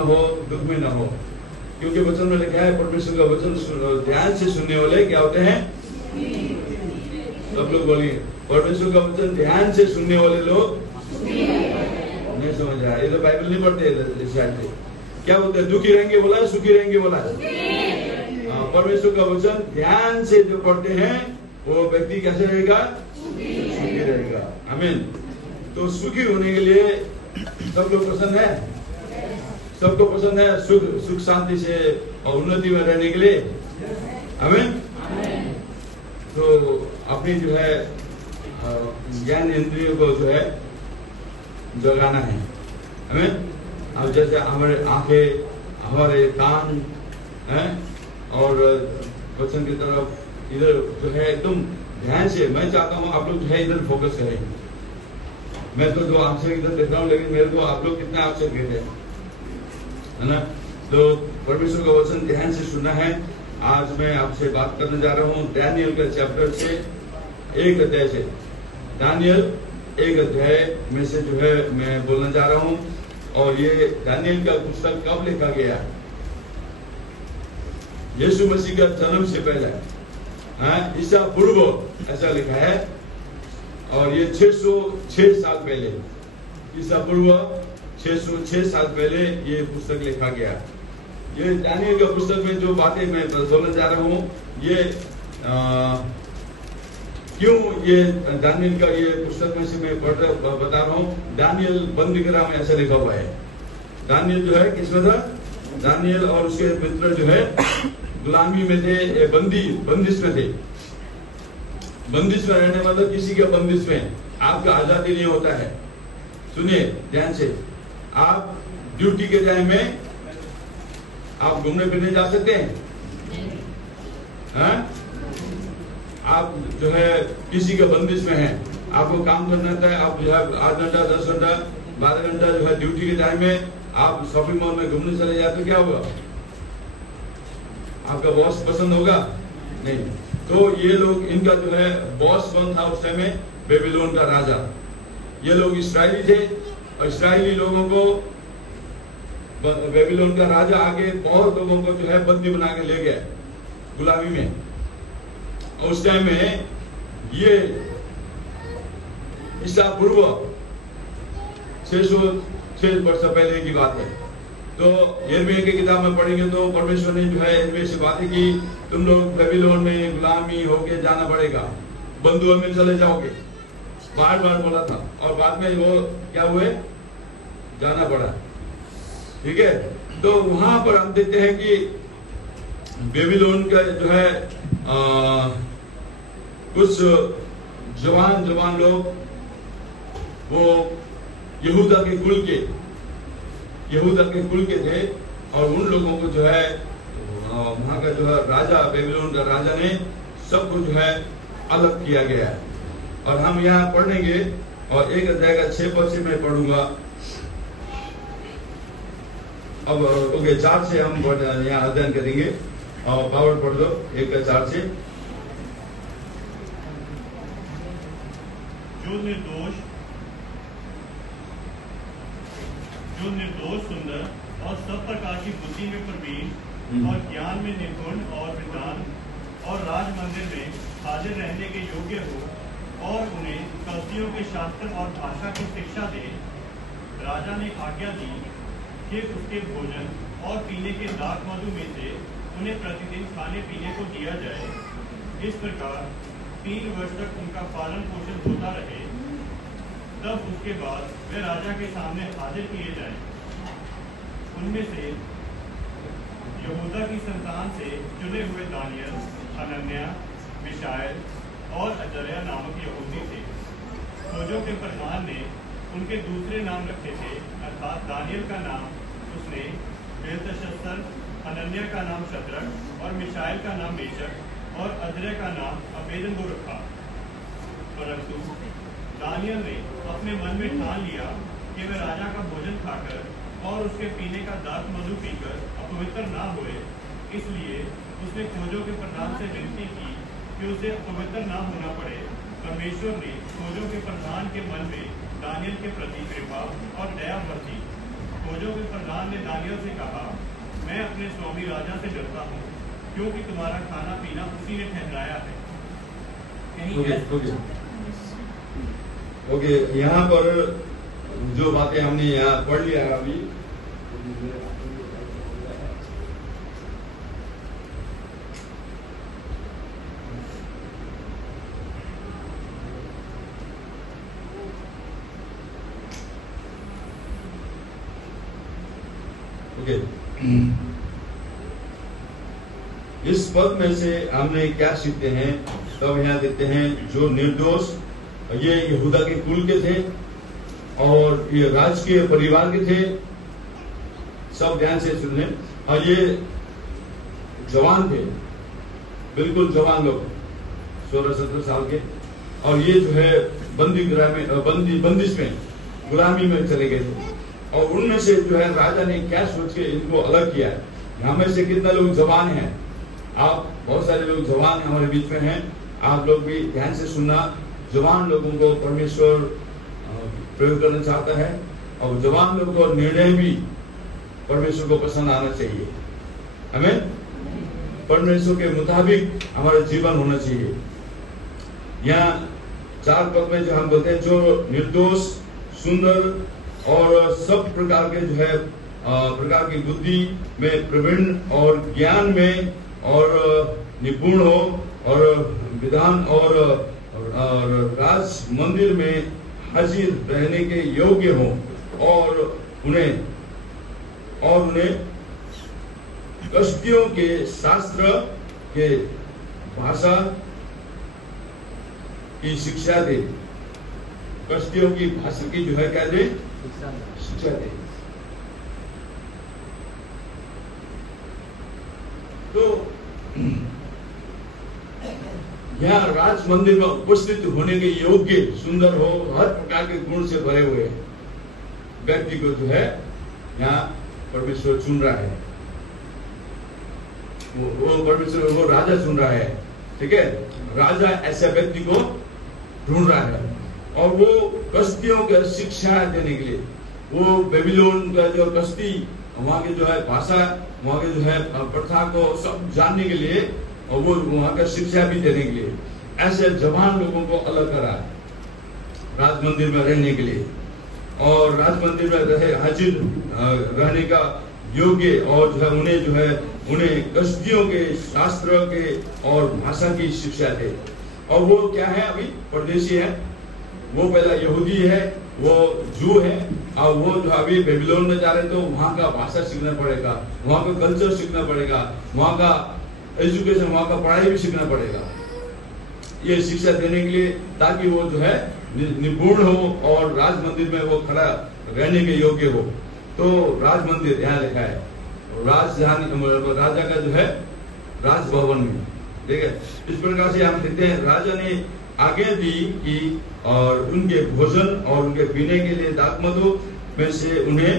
हो, दुख में ना हो, क्योंकि वचन में लिखा है परमेश्वर का वचन ध्यान से सुनने वाले क्या होते हैं? सब लोग बोलिए, परमेश्वर का वचन ध्यान से सुनने वाले लोग नहीं समझ रहा है। ये तो बाइबल नहीं पढ़ते इस साइड से। क्या बोलते हैं? दुखी रहेंगे बोला है, सुखी रहेंगे बोला है। परमेश्वर का वचन ध्यान से जो पढ़ते हैं वो व्यक्ति कैसे रहेगा? सुखी रहेगा। आमीन। तो सुखी होने के लिए सब लोग पसंद है, सबको पसंद है सुख शांति से और उन्नति में रहने के लिए। आमीन। तो अपनी जो है ज्ञान इंद्रियों को जो है जगाना है हमें। अब जैसे हमारे आंखें, हमारे कान हैं और वचन की तरफ इधर जो है एकदम ध्यान से, मैं चाहता हूँ आप लोग जो है इधर फोकस करें। मैं तो जो आपसे इधर देख रहा हूँ, लेकिन मेरे को आप लोग कितना आपसे देख रहे हैं, है ना? तो परमेश्वर का वचन ध्यान से सुनना है। आज मैं आपसे बात करने जा रहा हूँ दानियल के चैप्टर से, एक अध्याय से। दानियल एक अध्याय में से जो है मैं बोलना जा रहा हूँ। और ये दानियल का पुस्तक कब लिखा गया? यीशु मसीह का जन्म से पहले, ईसा पूर्व ऐसा लिखा है। और ये 606 साल पहले, ईसा पूर्व 606 साल पहले ये पुस्तक लिखा गया। ये दानियल का पुस्तक में जो बातें मैं बोलने जा रहा हूँ, ये क्यों ये दानियल का ये पुस्तक में से मैं बता रहा हूँ। दानियल बंदीगृह में ऐसा लिखा हुआ है। दानियल जो है किसमें था? दानियल और उसके मित्र जो है गुलामी में थे, बंदिश में थे। बंदिश में रहने मतलब किसी के बंदिश में आपका आजादी नहीं होता है। सुनिए ध्यान से, आप ड्यूटी के टाइम में आप घूमने फिरने जा सकते हैं, आप जो है किसी के बंदिश में हैं, आपको काम करना है, आप जो है 8 घंटा 10 घंटा 12 घंटा जो है ड्यूटी के टाइम में आप शॉपिंग मॉल में घूमने चले जाते, तो क्या होगा? आपका बॉस पसंद होगा? नहीं। तो ये लोग, इनका जो है बॉस कौन था उस टाइम में? बेबीलोन का राजा। ये लोग इस्राएली थे और इस्राएली लोगों को बेबीलोन का राजा आगे बहुत लोगों को जो है बंदी बना के ले गया गुलामी में। और उस टाइम में ये ईसा पूर्व 606 वर्ष पहले की बात है। तो यिर्मयाह की किताब में पढ़ेंगे तो परमेश्वर ने जो है यिर्मयाह से बातें की, तुम लोग बेबीलोन में गुलामी होके जाना पड़ेगा, बंधुओं में चले जाओगे, बार बार बोला था। और बाद में वो क्या हुए? जाना पड़ा। ठीक है। तो वहां पर हम देखते हैं कि बेबीलोन का जो है कुछ जवान लोग, वो यहूदा के कुल के थे। और उन लोगों को जो है वहां का जो है राजा, बेबीलोन का राजा ने सबको जो है अलग किया गया है। और हम यहाँ पढ़ेंगे और एक अध्याय का 6 पद से मैं पढ़ूंगा। अब ओके 4 से हम यहाँ अध्ययन करेंगे। और पावर पढ़ दो 1 का 4 से। जो निर्दोष सुंदर और सब प्रकार की बुद्धि में प्रवीण और ज्ञान में निपुण और विद्वान और राज मंदिर में हाजिर रहने के योग्य हो और उन्हें कल्पियों के शास्त्र और भाषा की शिक्षा दे, राजा ने आज्ञा दी कि उसके भोजन और पीने के दाख मधु में से उन्हें प्रतिदिन खाने पीने को दिया जाए। इस प्रकार 3 वर्ष तक उनका पालन पोषण होता रहे। तब उसके बाद वे राजा के सामने हाजिर किए जाएं। उनमें से यहूदा की संतान से चुने हुए दानियल, हनन्याह, मिशाएल और अजर्याह नामक यहूदी थे। खोजों के प्रधान ने उनके दूसरे नाम रखे थे, अर्थात दानियल का नाम उसने बेलतशस्सर, हनन्याह का नाम शद्रक और मिशाएल का नाम मेशक और अजर्याह का नाम अबेदनगो रखा। परंतु दानियल ने अपने मन में ठान लिया कि वे राजा का भोजन खाकर और उसके पीने का दाख मधु पीकर अपवित्र ना हुए। इसलिए उसने खोजों के प्रधान से विनती की कि उसे अपवित्र ना होना पड़े। परमेश्वर ने खोजों के प्रधान के मन में दानियल के प्रति कृपा और दया बरती। खोजों के प्रधान ने दानियल से कहा, मैं अपने स्वामी राजा से डरता हूँ, क्योंकि तुम्हारा खाना पीना उसी ने ठहराया है। ओके, यहाँ पर जो बातें हमने यहाँ पढ़ लिया है अभी, इस पद में से हमने क्या सीखते हैं? तब यहाँ देखते हैं जो निर्दोष, ये यहूदा के कुल के थे और ये राजकीय परिवार के थे, सब ध्यान से सुन लें। और ये जवान थे, बिल्कुल जवान लोग, 16-17 साल के, और ये जो है बंदिश में, गुलामी में चले गए थे। और उनमें से जो है राजा ने क्या सोच के इनको अलग किया। यहाँ में से कितना लोग जवान हैं? आप बहुत सारे लोग जवान हमारे बीच में हैं, आप लोग भी ध्यान से सुनना। जवान लोगों को परमेश्वर प्रयोग करना चाहता है और जवान लोगों को निर्णय भी परमेश्वर को पसंद आना चाहिए। हमें परमेश्वर के मुताबिक हमारा जीवन होना चाहिए। यहाँ 4 पद में जो हम बोलते हैं, जो निर्दोष, सुंदर और सब प्रकार के जो है प्रकार की बुद्धि में प्रवीण और ज्ञान में और निपुण हो और विधान और राज मंदिर में हाजिर रहने के योग्य हो और उन्हें कसदियों के शास्त्र के भाषा की शिक्षा दे। कसदियों की भाषा की जो है क्या दे? शिक्षा दे। तो यहाँ राज मंदिर में उपस्थित होने के योग्य, सुंदर हो, हर प्रकार के गुण से भरे हुए व्यक्ति को जो है यहाँ परमेश्वर चुन रहा है। वो परमेश्वर, वो राजा चुन रहा है। ठीक है, राजा ऐसे व्यक्ति को ढूंढ रहा है और वो कसदियों का शिक्षा देने के लिए, वो बेबीलोन का जो कसदी, वहाँ की जो है भाषा, वहाँ के जो है प्रथा को सब जानने के लिए और वो वहाँ का शिक्षा भी देने के लिए ऐसे जवान लोगों को अलग करा राज मंदिर में रहने के लिए और राज मंदिर में हाजिर रहने का योग्य और जो है उन्हें कसदियों के शास्त्र के और भाषा की शिक्षा दे। और वो क्या है? अभी परदेशी है, वो पहला यहूदी है, वो जू है, और वो जो अभी बेबीलोन में जा रहे तो वहाँ का भाषा सीखना पड़ेगा, वहाँ का कल्चर सीखना पड़ेगा, वहाँ का एजुकेशन, वहाँ का पढ़ाई भी सीखना पड़ेगा, ये शिक्षा देने के लिए, ताकि वो जो है निपुण हो और राज मंदिर में वो खड़ा रहने के योग्य हो। तो राज मंदिर यहाँ लिखा है, राजधानी राजा का जो है राजभवन में। ठीक है, इस प्रकार से हम देखते हैं राजा ने आज्ञा दी कि और उनके भोजन और उनके पीने के लिए दाखमधु में से उन्हें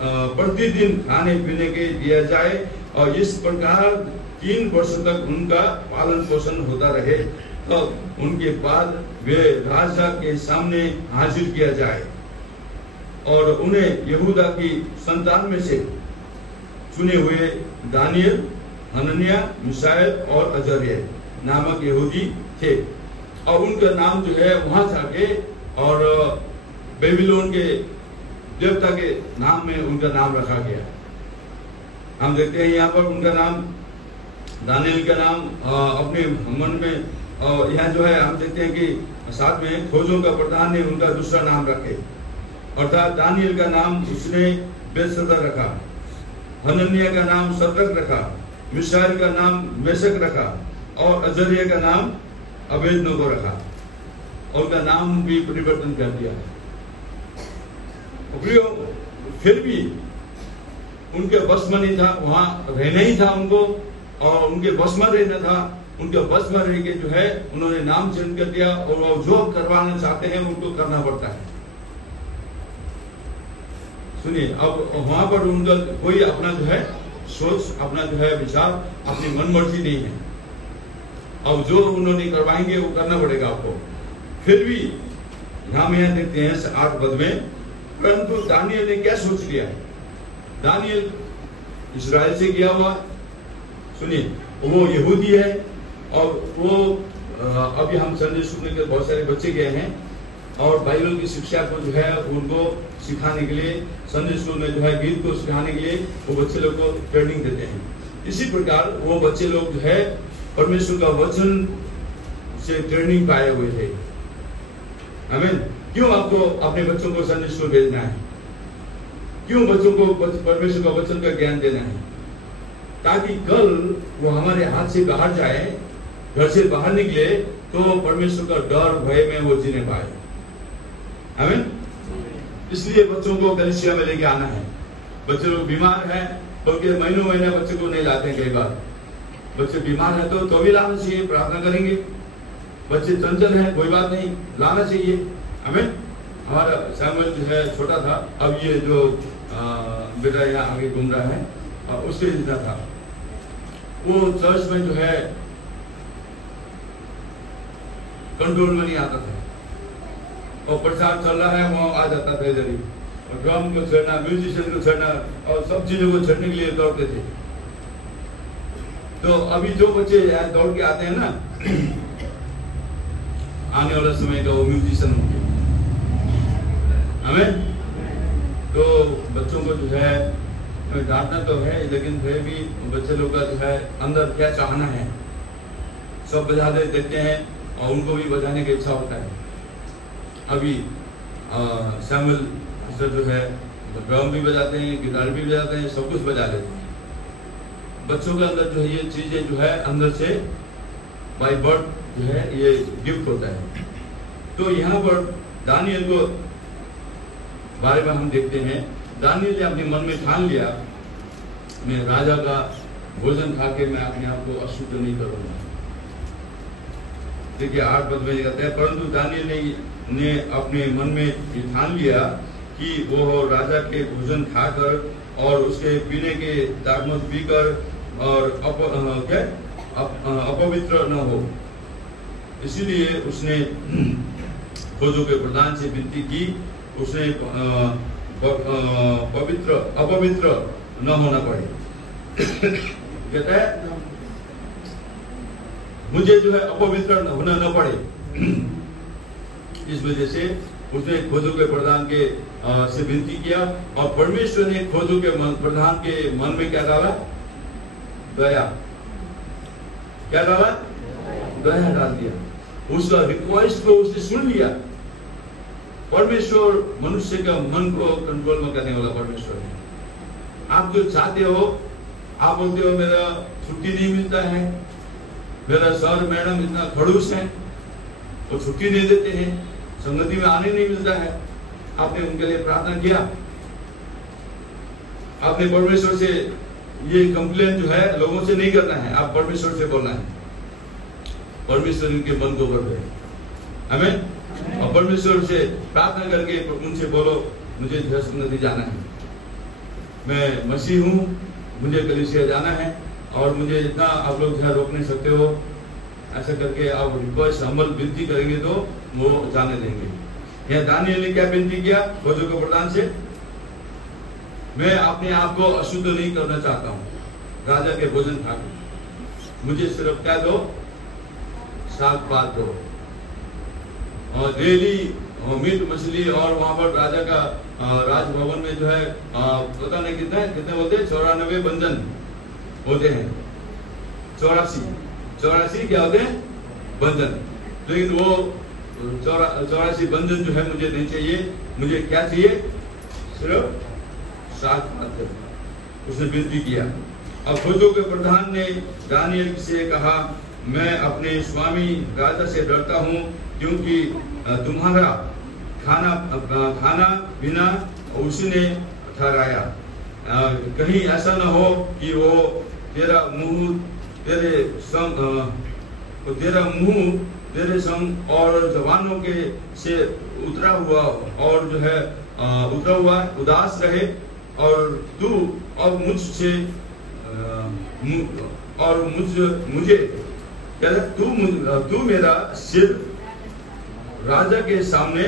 प्रतिदिन खाने पीने के दिया जाए और इस प्रकार 3 वर्ष तक उनका पालन पोषण होता रहे। तब उनके बाद वे राजा के सामने हाजिर किया जाए और उन्हें यहूदा की संतान में से चुने हुए दानियल, हनन्याह, मिशाएल और अजर्य नामक यहूदी थे और उनका नाम जो है वहां जाके और बेबीलोन के देवता के नाम में उनका नाम रखा गया। हम देखते हैं यहाँ पर उनका नाम, दानियल का नाम अपने मन में, और यहाँ जो है हम देखते हैं कि साथ में खोजों का प्रधान ने उनका दूसरा नाम रखे, अर्थात दानियल का नाम उसने बेलशस्सर रखा, हनन्याह का नाम सद्रक रखा, मिशाएल का नाम मेशक रखा और अजर्य का नाम अबेदनगो रखा और उनका नाम भी परिवर्तन कर दिया। फिर भी उनके बस में नहीं था, वहां रहना ही था उनको और उनके बस में रहना था। उनके बस में रह के जो है उन्होंने नाम चेंज कर दिया और वो जो करवाना चाहते हैं उनको करना पड़ता है। सुनिए, अब वहां पर उनका कोई अपना जो है सोच, अपना जो है विचार, अपनी मनमर्जी नहीं है। अब जो उन्होंने करवाएंगे वो करना पड़ेगा आपको। फिर भी हम यहाँ देखते हैं 8 पद में, परंतु दानियल ने क्या सोच लिया? दानियल इस्राएल से गया हुआ, सुनिए, वो यहूदी है और वो अभी हम संडे स्कूल के बहुत सारे बच्चे गए हैं और बाइबल की शिक्षा को जो है उनको सिखाने के लिए संडे स्कूल में जो है गीत को सिखाने के लिए वो बच्चे लोग को ट्रेनिंग देते हैं। इसी प्रकार वो बच्चे लोग जो है परमेश्वर का वचन से ट्रेनिंग पाए हुए थे। आमीन। क्यों आपको अपने बच्चों को संडे स्कूल भेजना है? क्यों बच्चों को परमेश्वर का वचन का ज्ञान देना है? ताकि कल वो हमारे हाथ से बाहर जाए, घर से बाहर निकले तो परमेश्वर का डर भय में वो जीने पाए। आमीन। इसलिए बच्चों को कलीसिया में लेके आना है। बच्चे लोग बीमार हैं क्योंकि महीनों महीने बच्चे को नहीं लाते हैं। कई बार बच्चे बीमार है तो भी लाना चाहिए, प्रार्थना करेंगे। बच्चे चंचल हैं, कोई बात नहीं, लाना चाहिए। आमीन। हमारा सैमुअल जो है छोटा था, अब ये जो बेटा यहाँ आगे घूम रहा है उसके जितना था। वो चर्च में जो है कंट्रोल में नहीं आता था और प्रचार चल रहा है वहां आ जाता था इधर ही, और ड्रम को छेड़ना, म्यूजिशियन को छेड़ना और सब चीजों को छेड़ने के लिए दौड़ते थे। तो अभी जो बच्चे दौड़ के आते हैं ना, आने वाला समय का वो म्यूजिशियन होंगे। हमें तो बच्चों को जो है डांटना तो है, लेकिन फिर भी बच्चे लोग का जो है अंदर क्या चाहना है, सब बजाते देखते हैं और उनको भी बजाने की इच्छा होता है। अभी सैमुअल जो है ड्रम भी बजाते हैं, गिटार भी बजाते हैं, सब कुछ बजा लेते हैं। बच्चों के अंदर जो है ये चीजें जो है अंदर से बाय बर्थ जो है ये गिफ्ट होता है। तो यहाँ पर दानियल को बारे में हम देखते हैं। दानियल ने अपने मन में ठान लिया, मैं राजा का भोजन खा के मैं अपने आप को अशुद्ध नहीं करूंगा। देखिए 8 पद में कहते हैं, परंतु दानियल ने अपने मन में ये ठान लिया कि वो राजा के भोजन खाकर और उसके पीने के दाखमध पीकर और अपवित्र न हो। इसीलिए उसने खोजों के प्रधान से विनती की, उसने अपवित्र न होना पड़े। कहता है मुझे जो है अपवित्र होना न पड़े। इस वजह से उसने खोजों के प्रधान के से विनती किया और परमेश्वर ने खोजों के प्रधान के मन में क्या डाला? दया। क्या डाला? दया डाल दिया। उसका रिक्वेस्ट को उसने सुन लिया। परमेश्वर मनुष्य का मन को कंट्रोल में करने वाला परमेश्वर है। आप जो चाहते हो, आप बोलते हो मेरा छुट्टी नहीं मिलता है, मेरा सर मैडम इतना खड़ूस है, वो छुट्टी नहीं देते हैं, संगति में आने नहीं मिलता है। आपने उनके लिए प्रार्थना किया, आपने परमेश्वर से ये कंप्लेन जो है लोगों से नहीं करना है, आप परमेश्वर से बोलना है। परमेश्वर उनके मन को भर दे। हमें और परमेश्वर से प्रार्थना करके उनसे बोलो मुझे संगति जाना है, मैं मसीह हूँ, मुझे कलीसिया जाना है और मुझे इतना आप लोग यहाँ रोक नहीं सकते हो। ऐसा करके आप रिक्वेस्ट अमल विनती करेंगे तो वो जाने देंगे। यहाँ दानियल ने क्या विनती किया खोजों के प्रधान से? मैं अपने आप को अशुद्ध नहीं करना चाहता हूँ राजा के भोजन खाकर, मुझे सिर्फ क्या दो? साग पात दो और डेली मीट मछली। और वहां पर राजा का राजभवन में जो है पता नहीं कितने बोलते हैं, 94 बंधन होते हैं। 84 क्या होते हैं? बंधन। लेकिन वो 84 बंधन जो है मुझे नहीं चाहिए, मुझे क्या चाहिए? सिर्फ साग पात। उसने विनती किया। अब खोजों के प्रधान ने दानियल से कहा, मैं अपने स्वामी राजा से डरता हूँ क्योंकि तुम्हारा खाना बिना उसने ठहराया। कहीं ऐसा न हो कि वो तेरा मुंह तेरे संग और जवानों के से उतरा हुआ उदास रहे और तू और मुझसे और मुझे तू मेरा सिर राजा के सामने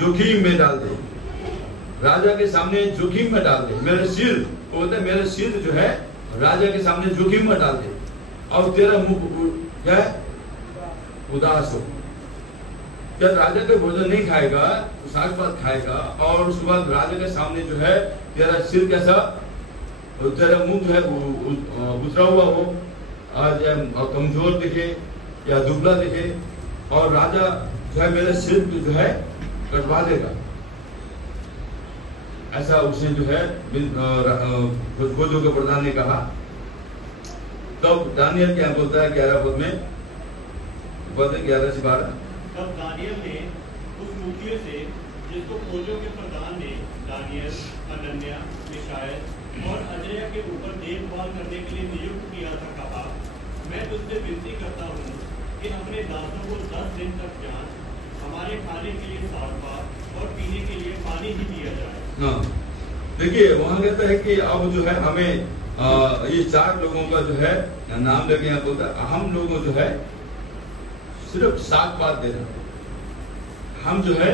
जोखिम में डाल दे, राजा के सामने जोखिम में डाल दे। मेरे सिर, वो बोलता है मेरे सिर जो है राजा के सामने जोखिम में डाल दे, और तेरा मुख क्या है, उदास हो। जब राजा का भोजन नहीं खाएगा, साग पात खाएगा, और उसके बाद राजा के सामने जो है तेरा सिर कैसा, तेरा मुंह जो है गुजरा हुआ हो, आज कमजोर दिखे या दुबला दिखे, और राजा जो है मेरे सिर जो है कटवा देगा, ऐसा उसने जो है खोजों के प्रधान ने कहा। तब दानियल क्या बोलता है 11 पद में, पद 11 से 12। तब दानियल ने उस मुखिए से, जिसको खोजों के प्रधान ने दानियल, अनन्या, मिशाएल और अजय के ऊपर देखभाल करने के लिए नियुक्त किया था, कहा, मैं तुझसे विनती करता हूँ कि अपने दासों को 10 दिन तक जान, हमारे खाने के लिए साग और पीने के लिए पानी ही दिया जाए। हाँ, देखिए वहां कहता है कि अब जो है हमें ये 4 लोगों का जो है नाम लेके यहाँ बोलता है, हम लोगों जो है सिर्फ साग पात देना, हम जो है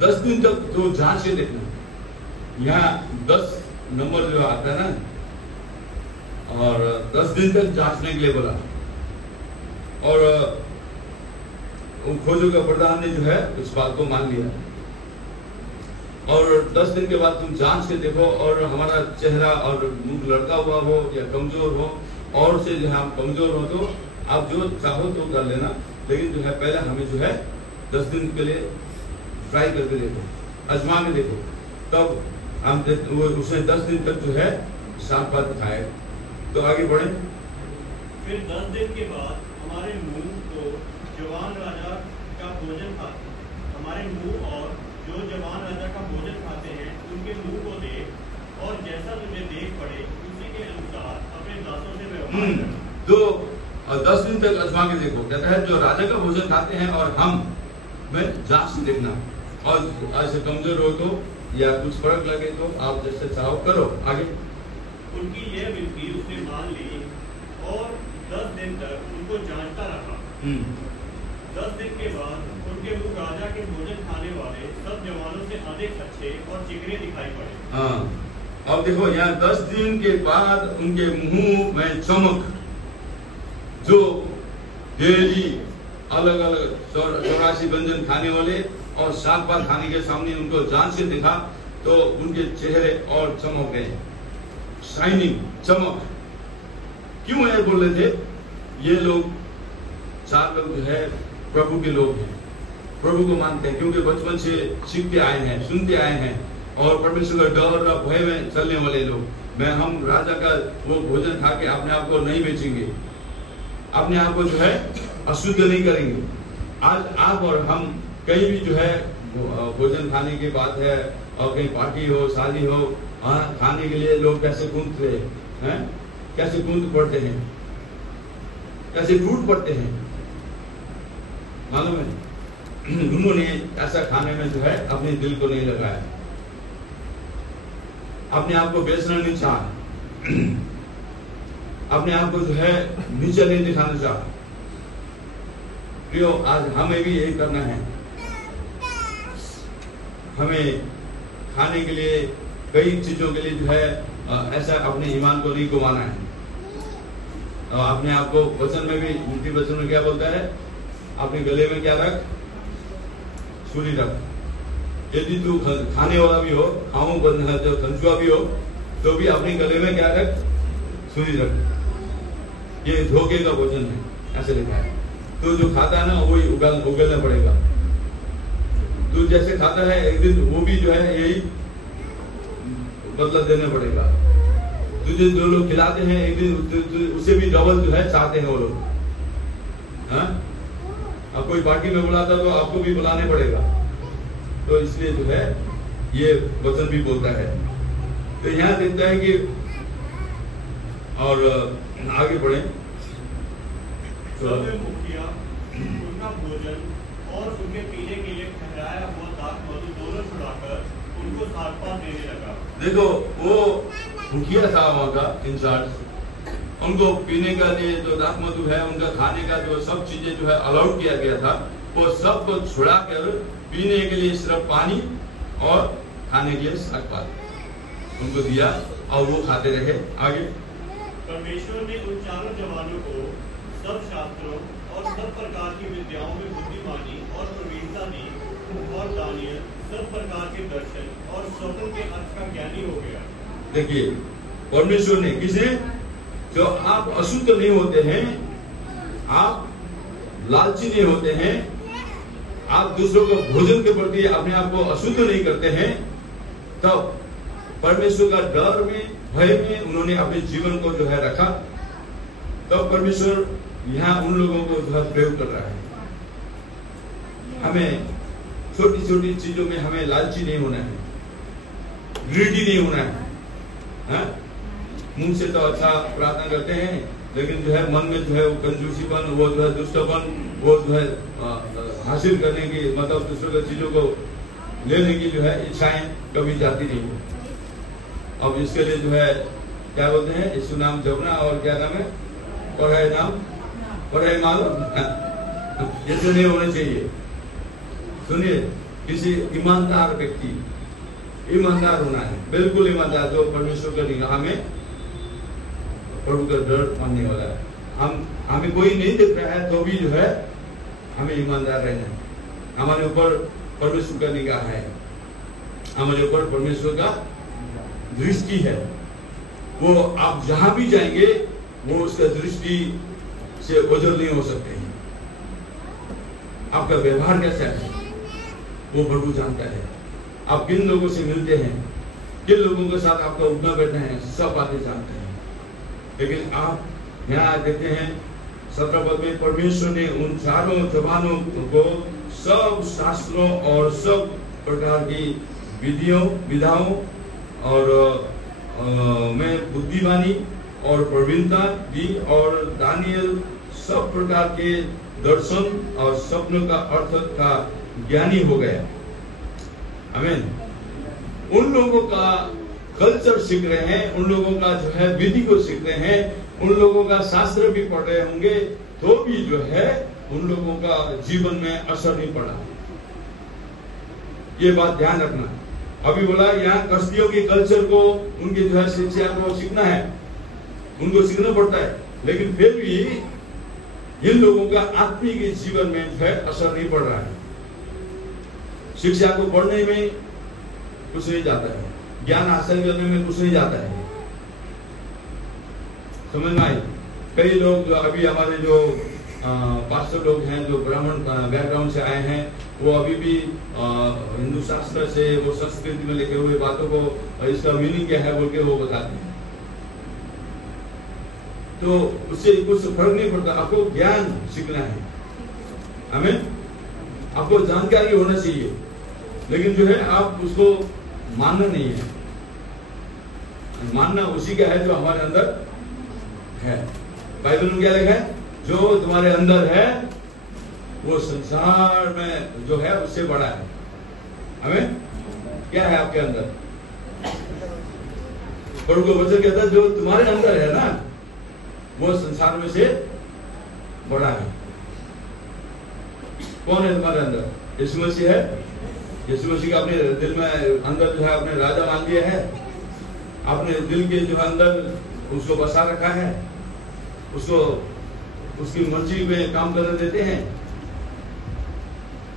10 दिन तक तो जांच के देखना। यहाँ 10 नंबर जो आता है ना, और 10 दिन तक जांचने के लिए बोला, और खोजों का प्रधान ने जो है उस बात को मान लिया, और 10 दिन के बाद तुम जांच के देखो, और हमारा चेहरा और मुंह लड़का हुआ हो या कमजोर हो, और से जो है हम कमजोर हो तो आप जो चाहो तो कर लेना, लेकिन जो है पहले हमें जो है 10 दिन के लिए ट्राई करके देखो, आजमा के देखो, तब हम उसने 10 दिन तक जो है साग पात खाए। तो आगे बढ़े। फिर 10 दिन के बाद हमारे मुंह को जवान राजा का भोजन खा, हमारे मुंह और जो जवान राजा का भोजन खाते हैं उनके मुंह को दे, और जैसा तुझे देख पड़े उसी के अनुसार अपने दासों से व्यवहार कर। तो 10 दिन तक आजमा के देखो, कहता है जो राजा का भोजन खाते हैं और हम में जांच से देखना, और ऐसे कमजोर हो तो या कुछ फर्क लगे तो आप जैसे चाहो करो। आगे। उनकी यह विनती उसने मान ली, और 10 दिन तक उनको जांचता रहा। 10 दिन के बाद उनके मुंह राजा के भोजन खाने वाले सब जवानों से अधिक अच्छे और चिकने दिखाई पड़े। हाँ, अब देखो यहाँ 10 दिन के बाद उनके मुंह में चमक, जो डेली अलग अलग 84 व्यंजन खाने वाले और साग पात खाने के सामने उनको जांच से देखा, तो उनके चेहरे और चमक गए, शाइनिंग, चमक। क्यों ये बोल रहे थे? ये लोग 4 लोग जो है प्रभु के लोग हैं, प्रभु को मानते हैं, क्योंकि बचपन से सीखते आए हैं, सुनते आए हैं, और परमेश्वर का डर और भय में चलने वाले लोग। हम राजा का वो भोजन खा के अपने आप को नहीं बेचेंगे, अपने आप को जो है अशुद्ध नहीं करेंगे। आज आप और हम कहीं भी जो है भोजन खाने की बात है, और कहीं पार्टी हो, शादी हो, खाने के लिए लोग कैसे कूदते हैं, कैसे कूद पड़ते हैं, कैसे टूट पड़ते हैं, मालूम है? उन्होंने ऐसा खाने में जो है अपने दिल को नहीं लगाया, अपने आप को बेचना नहीं चाहा, अपने आप को जो है नीचे नहीं दिखाना चाहा। प्रियो, आज हमें भी यही करना है। हमें खाने के लिए, कई चीजों के लिए जो है ऐसा अपने ईमान को नहीं गंवाना है। अपने आप को वचन में भी, हिंदी वचन में क्या बोलता है? अपने गले में क्या रख? छुरी रख। यदि तू खाने वाला भी हो, खाऊं जो खंचुआ भी हो, तो भी अपने गले में क्या रख? छुरी रख। ये धोखे का भोजन है, ऐसे लिखा है। तो जो खाता है ना, वही उगलना पड़ेगा। तू जैसे खाता है, एक दिन वो भी जो है यही बदला देना पड़ेगा। तुझे जो लोग खिलाते हैं, एक दिन उसे भी डबल जो है चाहते हैं वो लोग। हाँ, अब कोई पार्टी में बुलाता तो आपको भी बुलाने पड़ेगा। तो इसलिए जो है ये वचन भी बोलता है। तो यहाँ देखता है कि, और आगे बढ़े, मुखिया उनका भोजन और उनके पीने के लिए ठहराया हुआ दाख मधु दोनों छुड़ाकर उनको साग-पात देने लगा। देखो, वो मुखिया था वहाँ का इंचार्ज, उनको पीने का लिए जो दाख मधु है, उनका खाने का जो सब चीजें जो है अलाउड किया गया था, वो सबको छुड़ा कर पीने के लिए सिर्फ पानी और खाने के लिए साग पात उनको दिया और वो खाते रहे। आगे परमेश्वर ने उन चारों जवानों को सब शास्त्रों और सब प्रकार की विद्याओं में बुद्धिमानी और प्रवीणता दी, और दानियल सब प्रकार के दर्शन और स्वप्न के अर्थ का ज्ञानी हो गया। देखिए, परमेश्वर ने किसे, जो आप अशुद्ध नहीं होते हैं, आप लालची नहीं होते हैं, आप दूसरों को भोजन के प्रति अपने आप को अशुद्ध नहीं करते हैं, तब परमेश्वर का डर में, भय में उन्होंने अपने जीवन को जो है रखा। तब परमेश्वर यहाँ उन लोगों को जो है प्रयोग कर रहा है। हमें छोटी छोटी चीजों में हमें लालची नहीं होना है, ग्रीडी नहीं होना है। मुंह से तो अच्छा प्रार्थना करते हैं, लेकिन जो है मन में जो है वो कंजूसीपन, वो जो है दुष्टपन, वो जो है हासिल करने की, मतलब दूसरों की चीजों को लेने की जो है इच्छाएं कभी जाती नहीं है। अब इसके लिए जो है क्या बोलते हैं, यीशु नाम जपना, और क्या नाम है, पढ़ाई नाम, पढ़ाई मालूम, ये तो नहीं होना चाहिए। सुनिए, किसी ईमानदार व्यक्ति, ईमानदार होना है, बिल्कुल ईमानदार, जो परमेश्वर की निगाह में प्रभु का डर मानने वाला है। हमें कोई नहीं दिख रहा है तो भी जो है हमें ईमानदार रहना है। हमारे ऊपर परमेश्वर का निगाह है, हमारे ऊपर परमेश्वर का दृष्टि है। वो आप जहां भी जाएंगे वो उसका दृष्टि से ओझल नहीं हो सकते हैं। आपका व्यवहार कैसा है वो प्रभु जानता है। आप किन लोगों से मिलते हैं, किन लोगों के साथ आपका उठना बैठना है, सब बातें जानते हैं। लेकिन आप यहाँ देखते हैं 17 पद में, परमेश्वर ने उन चारों जवानों को सब शास्त्रों और सब प्रकार की विधाओं और में बुद्धिमानी और प्रवीणता दी, और दानियल सब प्रकार के दर्शन और स्वप्नों का अर्थ का ज्ञानी हो गया। आमीन। उन लोगों का कल्चर सीख रहे हैं, उन लोगों का जो है विधि को सीख रहे हैं, उन लोगों का शास्त्र भी पढ़ रहे होंगे, तो भी जो है उन लोगों का जीवन में असर नहीं पड़ा। ये बात ध्यान रखना। अभी बोला यहाँ कस्तियों के कल्चर को, उनकी जो है शिक्षा को सीखना है, उनको सीखना पड़ता है, लेकिन फिर भी इन लोगों का आत्मिक जीवन में जो है असर नहीं पड़ रहा है। शिक्षा को पढ़ने में कुछ नहीं जाता है, ज्ञान हासिल करने में कुछ नहीं जाता है। समझ में आई? कई लोग अभी हमारे जो पास्टर लोग हैं, जो ब्राह्मण बैकग्राउंड से आए हैं, वो अभी भी हिंदू शास्त्र से, वो संस्कृति में लिखे हुए बातों को, इसका मीनिंग क्या है बोल के वो बताते हैं। तो उससे कुछ फर्क नहीं पड़ता। आपको ज्ञान सीखना है, हमें आपको जानकारी होना चाहिए, लेकिन जो है आप उसको मानना नहीं है। मानना उसी का है जो हमारे अंदर है। बाइबल में क्या लिखा है? जो तुम्हारे अंदर है वो संसार में जो है उससे बड़ा है। हमें क्या है आपके अंदर? प्रभु का वचन कहता है जो तुम्हारे अंदर है ना, वो संसार में से बड़ा है। कौन है तुम्हारे अंदर? यीशु मसीह है। यीशु मसीह का अपने दिल में अंदर जो है अपने राजा मान लिया है, अपने दिल के जो अंदर उसको बसा रखा है, उसको उसकी मर्जी में काम करने देते हैं।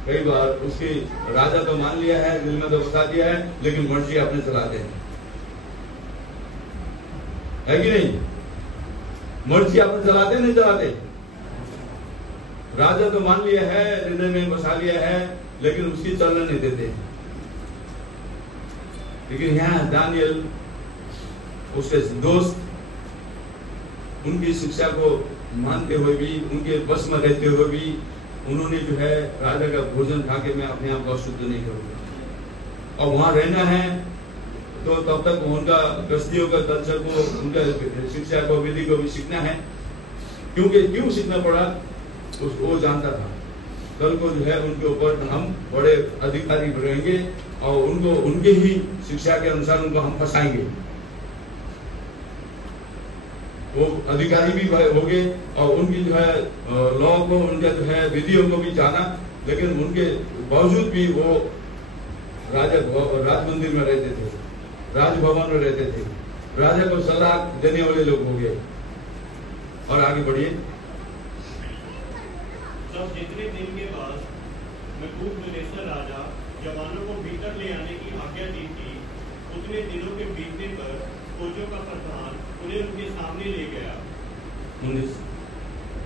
कई बार उसकी राजा तो मान लिया है, दिल में तो बसा दिया है, लेकिन मर्जी अपने चलाते हैं, है कि नहीं? मर्जी अपने चलाते नहीं चलाते? राजा तो मान लिया है, हृदय में बसा लिया है, लेकिन उसकी चलने नहीं देते। लेकिन यहाँ दानियल, उसके दोस्त, उनकी शिक्षा को मानते हुए भी, उनके बस में रहते हुए भी, उन्होंने जो है राजा का भोजन खा के मैं अपने आप को अशुद्ध नहीं करूंगा। और वहां रहना है तो तब तक उनका कस्तियों का कल्चर को, उनका शिक्षा को, विधि को भी सीखना है। क्योंकि क्यों सीखना पड़ा वो जानता था। कल को जो है उनके ऊपर हम बड़े अधिकारी रहेंगे और उनको उनके ही शिक्षा के अनुसार उनको हम फंसाएंगे। वो अधिकारी भी हो गए और उनकी जो है लॉ को, उनका जो है विधियों को भी जाना, लेकिन उनके बावजूद भी वो राज मंदिर में रहते थे, राजभवन में रहते थे, राजा को सलाह देने वाले लोग हो गए। और आगे बढ़िए। तब जितने दिन के बाद नबूकदनेस्सर राजा जवानों को भीतर ले आने की आज्ञा दी थी, उतने दिनों के बीतने पर फौजों का प्रधान उन्हें उनके सामने ले गया। 19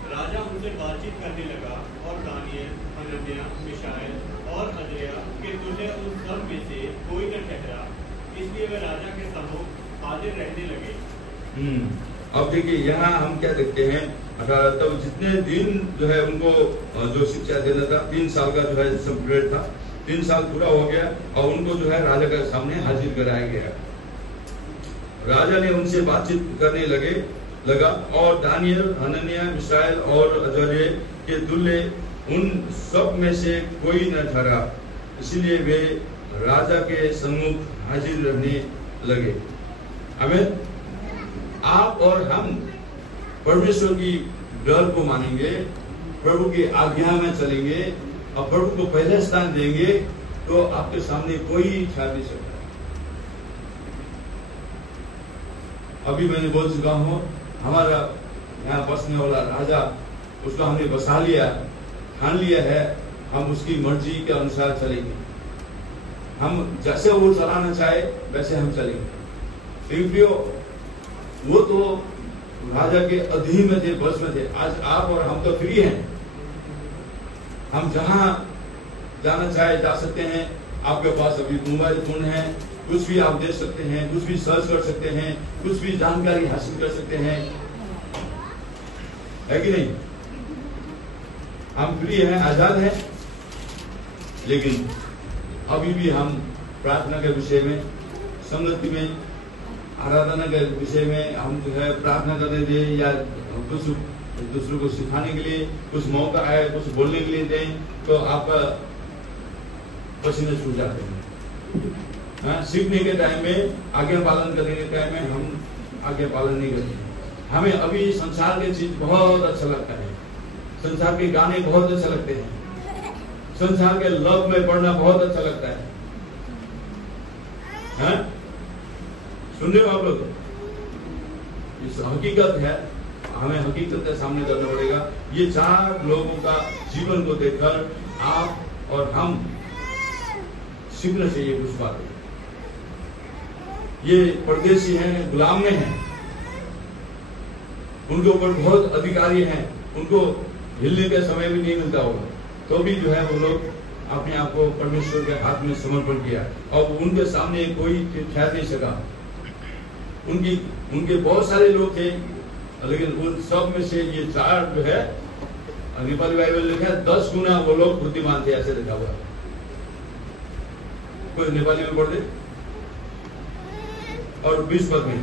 राजा उनसे बातचीत करने लगा और दानियल, हनन्याह, मिशाएल और अजर्याह के तुल्य उन सब में से कोई न ठहरा, इसलिए वे राजा के सम्मुख हाजिर रहने लगे। अब देखिए यहाँ हम क्या देखते हैं, 18 तब जितने दिन जो है उनको जो शिक्षा देना था, 3 साल का जो है पीरियड था, 3 साल पूरा हो गया और उनको जो है राजा के सामने हाजिर कराया गया। राजा ने उनसे बातचीत करने लगा और दानियल, हनन्याह, मिशाएल और अजर्याह के तुल्य उन सब में से कोई न ठहरा, इसलिए वे राजा के सम्मुख हाजिर रहने लगे। आमीन। आप और हम परमेश्वर की डर को मानेंगे, प्रभु की आज्ञा में चलेंगे और प्रभु को पहले स्थान देंगे, तो आपके सामने कोई ठहर नहीं सकता। अभी मैंने बोल चुका हूं, हमारा यहाँ बसने वाला राजा, उसको हमने बसा लिया, ठान लिया है, हम उसकी मर्जी के अनुसार चलेंगे। हम जैसे वो चलाना चाहे वैसे हम चलेंगे। वो तो राजा के अधीन में थे, बस में थे। आज आप और हम तो फ्री हैं, हम जहां जाना चाहे जा सकते हैं। आपके पास अभी मोबाइल फोन है, कुछ भी आप देख सकते हैं, कुछ भी सर्च कर सकते हैं, कुछ भी जानकारी हासिल कर सकते हैं, है कि नहीं? हम फ्री हैं, आजाद हैं। लेकिन अभी भी हम प्रार्थना के विषय में, संगति में, आराधना के विषय में हम जो है प्रार्थना करने दें या कुछ दूसरों को सिखाने के लिए कुछ मौका आए, कुछ बोलने के लिए दें, तो आपका पसीने छूट जाते हैं। सीखने के टाइम में, आज्ञा पालन करने के टाइम में हम आज्ञा पालन नहीं करते। हमें अभी संसार के चीज बहुत अच्छा लगता है, संसार के गाने बहुत अच्छा लगते हैं, संसार के लव में पढ़ना बहुत अच्छा लगता है। सुन रहे हो आप लोग? इस हकीकत है, हमें हकीकत के सामने करना पड़ेगा। ये 4 लोगों का जीवन को देखकर आप और हम सीखना चाहिए कुछ बातें। ये परदेशी हैं, गुलाम में हैं, उनके ऊपर बहुत अधिकारी हैं, उनको हिलने का समय भी नहीं मिलता होगा, तो भी जो है वो लोग अपने आप को परमेश्वर के हाथ में समर्पण किया और उनके सामने कोई ठहर नहीं सका। उनके बहुत सारे लोग थे, लेकिन उन सब में से ये 4 जो है, नेपाली बाइबल लिखा है 10 गुना वो लोग बुद्धिमान थे, ऐसे लिखा हुआ। कोई नेपाली में पढ़ दे। और 20 पद में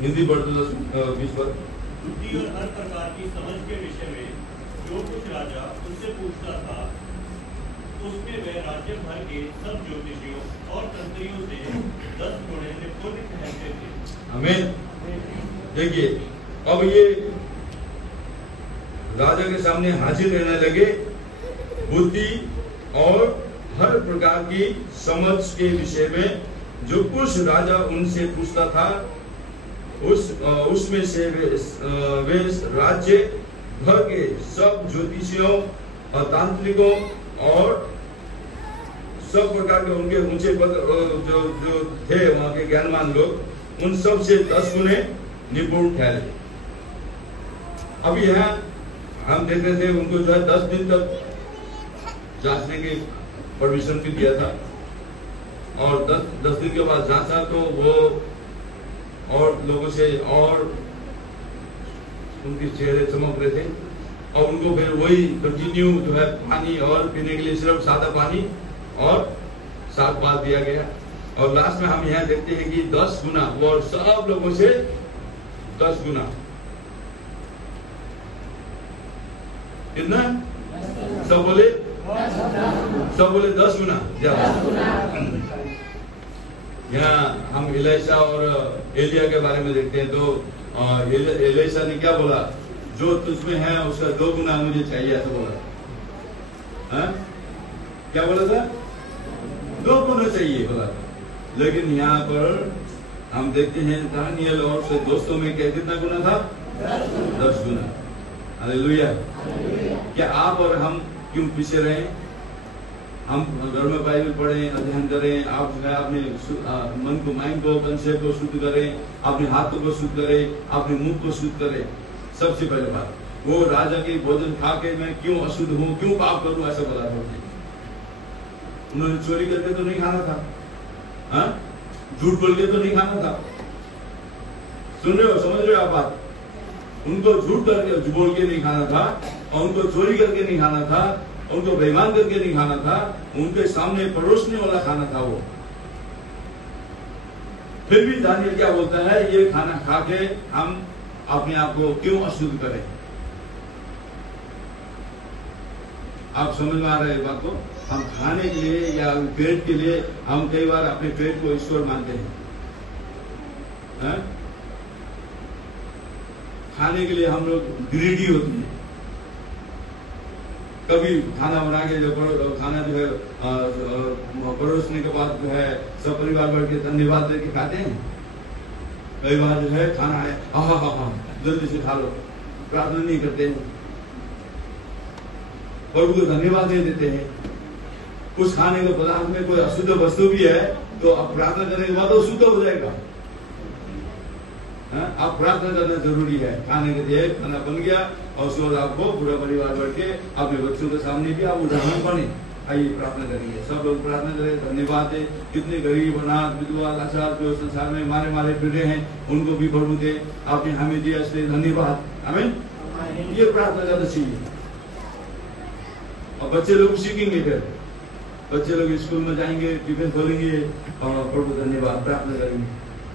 हिंदी पढ़ दो 20 पद। बुद्धि और हर प्रकार की समझ के विषय में जो कुछ राजा उससे पूछता था, उसमें वह राज्य भर के सब ज्योतिषियों और तंत्रियों से 10 गुणे निपुण ठहरते थे। आमीन। देखिए, अब ये राजा के सामने हाजिर रहने लगे, बुद्धि और हर प्रकार की समझ के विषय में जो कुछ राजा उनसे पूछता था, उसमें से वे राज्य भर के सब ज्योतिषियों और तांत्रिकों और सब प्रकार के उनके ऊंचे पद जो थे वहां के ज्ञानवान लोग, उन सब से 10 गुने निपुण ठहरे। अब यहाँ हम देख रहे थे, उनको जो है 10 दिन तक जांचने की परमिशन भी दिया था और 10 दिन के बाद जांचा तो वो और लोगों से और उनके चेहरे चमक रहे थे और उनको फिर वही कंटिन्यू जो है पानी और पीने के लिए सिर्फ सादा पानी और साग पात दिया गया। और लास्ट में हम यहाँ देखते हैं कि 10 गुना, वो और सब लोगों से 10 गुना। कितना? सब बोले सब बोले 10 गुना ज्यादा। यहाँ हम एलिशा और एलिया के बारे में देखते हैं तो एलिशा ने क्या बोला, जो तुझमें है उसका 2 गुना मुझे चाहिए, ऐसा बोला। हाँ? क्या बोला था? 2 गुना चाहिए बोला था। लेकिन यहाँ पर हम देखते हैं दानियल और उसके दोस्तों में कितना गुना था? 10 गुना। हालेलुया। क्या आप और हम क्यों पीछे रहे? हम घर में बाइबल पढ़ें, अध्ययन करें, आप जो है अपने मन को, माइंड को, कंसेप्ट को शुद्ध करें, अपने हाथों को शुद्ध करें, अपने मुंह को शुद्ध करें। सबसे पहले बात, वो राजा के भोजन खा के मैं क्यों अशुद्ध हूँ, क्यों पाप करूँ, ऐसा बोला था। उन्होंने चोरी करके तो नहीं खाना था, हाँ? झूठ बोल के तो नहीं खाना था। सुन रहे हो, समझ रहे हो आप बात? उनको झूठ करके बोल के नहीं खाना था, और उनको चोरी करके नहीं खाना था, उनको बेईमान करके नहीं खाना था, उनके सामने परोसने वाला खाना था वो। फिर भी दानियल क्या बोलता है, ये खाना खा के हम अपने आप को क्यों अशुद्ध करें? आप समझ में आ रहे हैं बात को? हम खाने के लिए या पेट के लिए हम कई बार अपने पेट को ईश्वर मानते हैं, है? खाने के लिए हम लोग ग्रीडी होते हैं। कभी खाना बना के जो खाना जो है परोसने के बाद जो है सब परिवार बैठ के धन्यवाद दे के खाते हैं। कई बार जो है खाना है, हा जल्दी से खा लो, प्रार्थना नहीं करते हैं, प्रभु को धन्यवाद दे देते हैं। उस खाने के पदार्थ में कोई अशुद्ध वस्तु भी है तो आप प्रार्थना करने के बाद वो शुद्ध हो जाएगा। आप प्रार्थना करना जरूरी है। खाने के लिए खाना बन गया और उसके बाद आपको पूरा परिवार बैठ के अपने बच्चों के सामने भी आप उदाहरण बने, आइए प्रार्थना करेंगे। सब लोग प्रार्थना करें, धन्यवाद दे। कितने गरीब, अनाथ, विधवा, लाचार जो संसार में मारे फिरे हैं, उनको भी प्रभु दे, आपने हमें दिया इसलिए धन्यवाद। आमीन। ये प्रार्थना करना चाहिए। और बच्चे लोग सीखेंगे, फिर बच्चे लोग स्कूल में जाएंगे, टिफिन खोलेंगे और प्रभु धन्यवाद प्रार्थना करेंगे।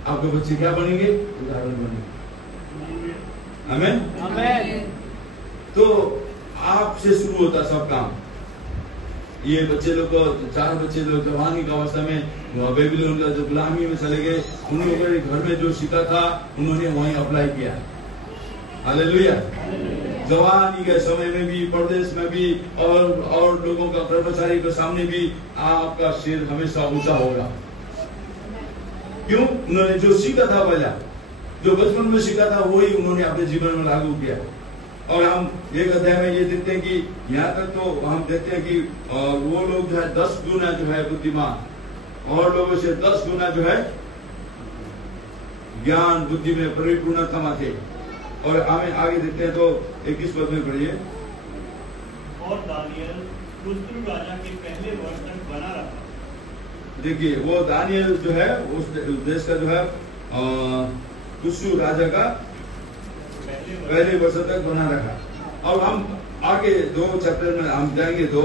आपके बच्चे क्या बनेंगे? उदाहरण बनेंगे। आमीन। तो आपसे शुरू होता सब काम। ये बच्चे लोग को, 4 बच्चे लोग जवानी का अवस्था में बेबीलोन का जो गुलामी में चले गए, उन लोगों ने घर में जो सीखा था उन्होंने वहीं अप्लाई किया। हालेलुया। जवानी के समय में भी, परदेश में भी और लोगों का, कर्मचारी के सामने भी आपका सिर हमेशा ऊंचा होगा। क्यों? उन्होंने जो सीखा था पहला, जो बचपन में सीखा था, वही उन्होंने अपने जीवन में लागू किया। और हम एक अध्याय में ये देखते हैं कि यहाँ तक तो हम देखते हैं कि वो लोग जो है 10 गुना जो है बुद्धिमान और लोगों से 10 गुना जो है ज्ञान बुद्धि में परिपूर्णता थे। और हमें आगे देखते हैं तो 21 पद में पढ़िए। और दानियल कुस्रू राजा के पहले वर्ष तक बना रहा। देखिए, वो दानियल जो है उस देश का जो है कुस्रू राजा का पहले वर्ष तक बना रहा। और हम आगे 2 चैप्टर में हम जाएंगे तो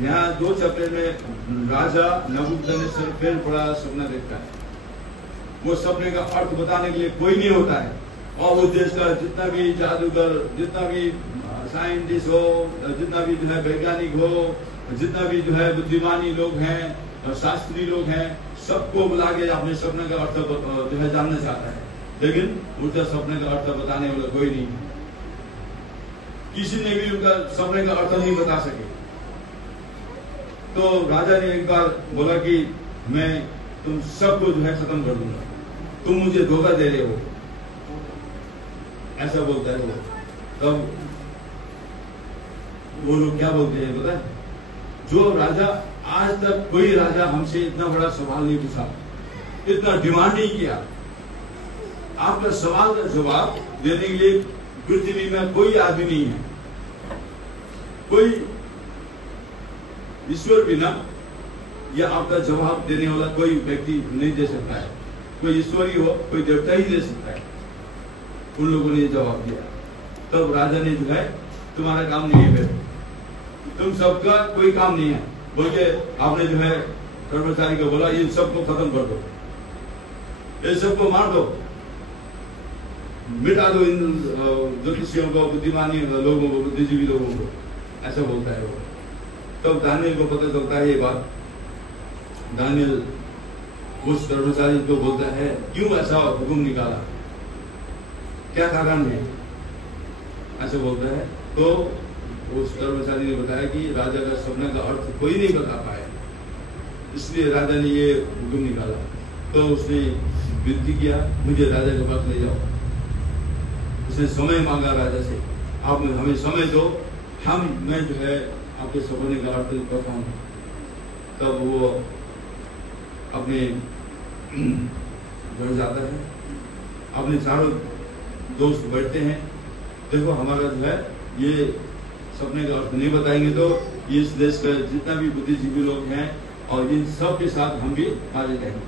यहाँ 2 चैप्टर में राजा नबूकदनेस्सर फिर बड़ा सपना देखता है। वो सपने का अर्थ बताने के लिए कोई नहीं होता है, और उस देश का जितना भी जादूगर, जितना भी साइंटिस्ट हो, जितना भी जो है वैज्ञानिक हो, जितना भी जो है बुद्धिमानी लोग हैं और शास्त्री लोग हैं, सबको बुला के अपने सपने का अर्थ जो है जानना चाहता है। लेकिन उनका सपने का अर्थ बताने वाला कोई नहीं, किसी ने भी उनका सपने का अर्थ नहीं बता सके। तो राजा ने एक बार बोला कि मैं तुम सबको जो है खत्म कर दूंगा, तुम मुझे धोखा दे रहे हो, ऐसा बोलता है वो। तब वो लोग क्या बोलते हैं पता है? जो राजा, आज तक कोई राजा हमसे इतना बड़ा सवाल नहीं पूछा, इतना डिमांड नहीं किया। आपका सवाल का जवाब देने के लिए पृथ्वी में कोई आदमी नहीं है, कोई ईश्वर बिना या आपका जवाब देने वाला कोई व्यक्ति नहीं दे सकता है। कोई ईश्वर ही हो, कोई देवता ही दे सकता है। उन लोगों ने जवाब दिया। तब राजा ने जो है, तुम्हारा काम नहीं है, तुम सबका कोई काम नहीं है बोल के आपने जो है कर्मचारी को बोला, इन सबको खत्म कर दो, इन सबको मार दो, मिटा दो इन ज्योतिषियों को, बुद्धिमानी लोगों को, बुद्धिजीवी लोगों को, ऐसा बोलता है वो। तब दानियल को पता चलता है ये बात। दानियल उस कर्मचारी को बोलता है, क्यों ऐसा हुक्म निकाला, क्या कारण है, ऐसे बोलता है। तो उस कर्मचारी ने बताया कि राजा का सपने का अर्थ कोई नहीं बता पाया, इसलिए राजा ने ये हुक्म निकाला। तो उसने विनती किया, मुझे राजा के पास ले जाओ। उसने समय मांगा राजा से, आप हमें समय दो, मैं जो है आपके सपने का अर्थ बताऊं। तब वो अपने घर जाता है, अपने चारों दोस्त बैठते हैं, देखो हमारा जो है ये सपने का अर्थ नहीं बताएंगे तो इस देश का जितना भी बुद्धिजीवी लोग हैं और इन सब के साथ हम भी मारे जाएंगे।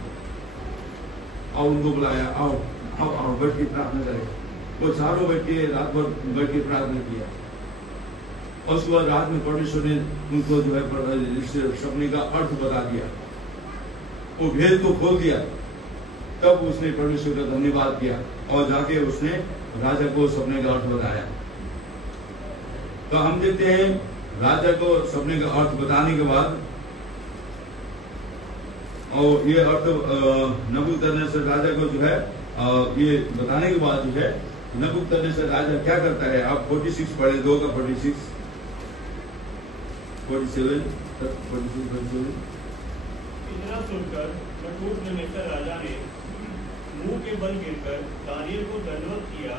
और उनको बुलाया, आओ बैठ के प्रार्थना करें। वो चारों बैठ के रात भर बैठ के प्रार्थना किया। और उसके बाद रात में परमेश्वर ने उनको जो है सपने का अर्थ बता दिया, वो भेद को खोल दिया। तब उसने परमेश्वर का धन्यवाद किया और जाके उसने राजा को सपने का अर्थ बताया। तो हम देखते हैं राजा को सपने का अर्थ बताने के बाद, और ये अर्थ नबूकदनेस्सर राजा को जो है ये बताने के बाद जो है नबूकदनेस्सर राजा क्या करता है। आप 46 पढ़े, 2 का 46, 47 इतना सुनकर नबूकदनेस्सर राजा ने मुंह के बल गिरकर दानियल को दंडवत किया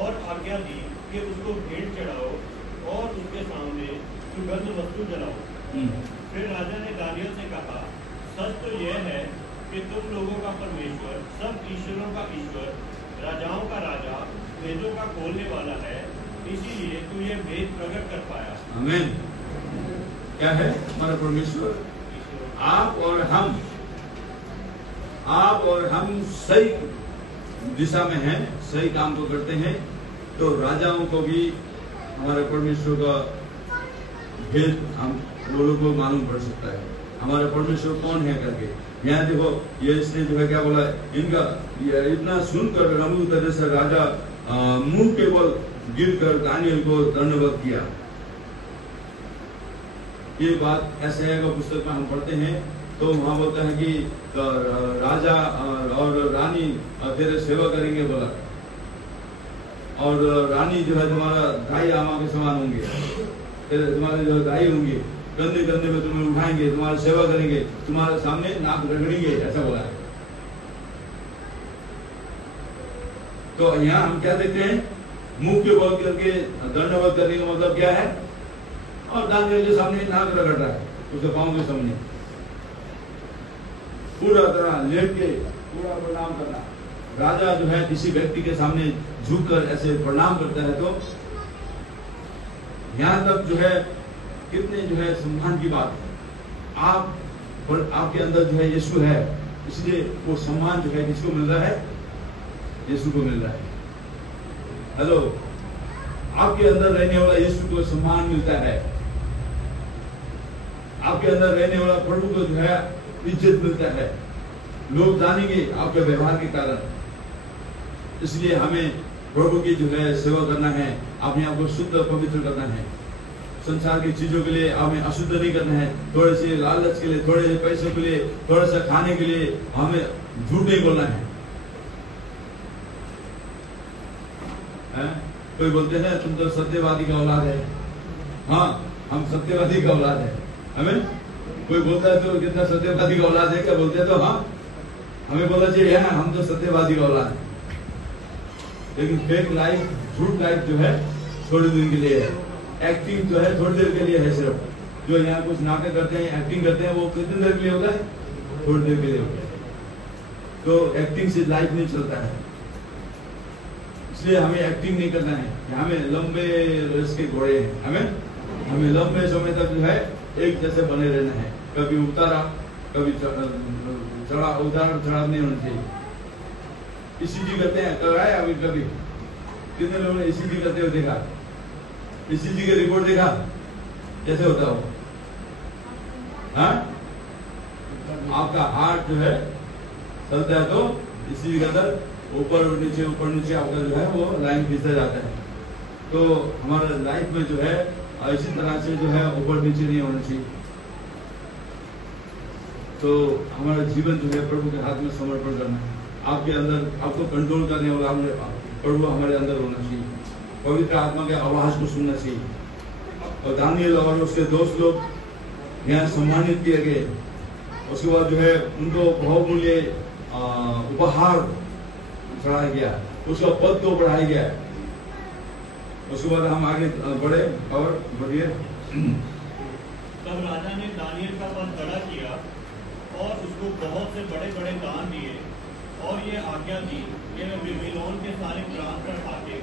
और आज्ञा दी कि उसको भेंट चढ़ाओ और उसके सामने सुगंध वस्तु जलाओ। फिर राजा ने दानियल से कहा, सच तो यह है कि तुम लोगों का परमेश्वर, सब ईश्वरों का ईश्वर, राजाओं का राजा, भेदों का खोलने वाला है, इसीलिए तू यह भेद प्रकट कर पाया। आमीन। क्या है हमारा परमेश्वर? आप और हम सही दिशा में हैं, सही काम को करते हैं, तो राजाओं को भी हमारे परमेश्वर का भेद हम लोगों को मालूम पड़ सकता है, हमारा परमेश्वर कौन है करके। यहाँ देखो ये इसने जो है क्या बोला, इनका इतना सुनकर नबूकदनेस्सर राजा मुंह के बल गिरकर दानियल को दंडवत किया। ये बात ऐसे पुस्तक में हम पढ़ते हैं, तो वहां बोलता है कि राजा और रानी तेरे सेवा करेंगे बोला, और रानी जो है तुम्हारा दाई आमा के समान होंगे, तुम्हारे जो दाई होंगे, कंधे कंधे में तुम्हें उठाएंगे, तुम्हारी सेवा करेंगे, तुम्हारे सामने नाक रगड़ेंगे, ऐसा बोला है। तो यहाँ हम क्या देखते हैं, मुंह के बल करके दंडवत करने का मतलब क्या है, और दानियल के सामने नाक रगड़ रहा है, उसके पांव के सामने पूरा तरह लेट के पूरा प्रणाम करना। राजा जो है किसी व्यक्ति के सामने झुककर ऐसे प्रणाम करता है, तो यहाँ तक जो है कितने जो है सम्मान की बात है। आपके अंदर जो है यीशु है, इसलिए वो सम्मान जो है किसको मिल रहा है, यीशु को मिल रहा है। हेलो, आपके अंदर रहने वाला यीशु को सम्मान मिलता है, आपके अंदर रहने वाला प्रभु को जो है इज्जत मिलता है, लोग जानेंगे आपके व्यवहार के कारण। इसलिए हमें प्रभु की जो है सेवा करना है, अपने आप को शुद्ध पवित्र करना है, संसार की चीजों के लिए हमें अशुद्ध नहीं करना है, थोड़े से लालच के लिए, थोड़े से पैसों के लिए, थोड़ा सा खाने के लिए हमें झूठ नहीं बोलना है। कोई बोलते हैं तुम तो सत्यवादी का औलाद है, हाँ हम सत्यवादी का औलाद है। हमें कोई बोलता है तो कितना सत्यवादी का औलाद है, क्या बोलते हैं, तो हाँ हमें बोलना चाहिए हम तो सत्यवादी का औलाद है। लेकिन फेक लाइफ, झूठ लाइफ जो है थोड़ी दिन के लिए है, एक्टिंग जो है थोड़ी देर के लिए है। सिर्फ जो यहाँ कुछ नाटक करते हैं, एक्टिंग करते हैं, वो कितनी देर के लिए होता है, थोड़ी देर के लिए होता है। तो एक्टिंग से लाइफ नहीं चलता है, इसलिए हमें एक्टिंग नहीं करना है। हमें लंबे रेस के घोड़े हैं, हमें लंबे समय तक जो है एक जैसे बने रहना है, कभी उतारा कभी चढ़ा, उतार चढ़ाव नहीं होना चाहिए। ईसीजी करते हैं, कराया अभी कभी, कितने लोगों ने ईसीजी करते हुए देखा, ईसीजी की रिपोर्ट देखा कैसे होता हो, हाँ? आपका हार्ट जो है चलता है तो ईसीजी के अंदर ऊपर नीचे आपका जो है वो लाइन खींचता जाता है। तो हमारा लाइफ में जो है और इसी तरह से जो है ऊपर नीचे नहीं होना चाहिए। तो हमारा जीवन जो है प्रभु के हाथ में समर्पण करना है। आपके अंदर आपको कंट्रोल करने वाला प्रभु हमारे अंदर होना चाहिए। पवित्र आत्मा के आवाज को सुनना चाहिए। और दानियल और उसके दोस्त लोग यहाँ सम्मानित किए गए। उसके बाद जो है उनको बहुमूल्य उपहार चढ़ाया गया, उसका पद को बढ़ाया गया। उसके बाद हम आगे बढ़े और बढ़िए। तब राजा ने दानियल का पद बड़ा किया और उसको बहुत से बड़े बड़े दान दिए और ये आज्ञा दी कि वह बेबीलोन के सारे प्रांत पर हाकिम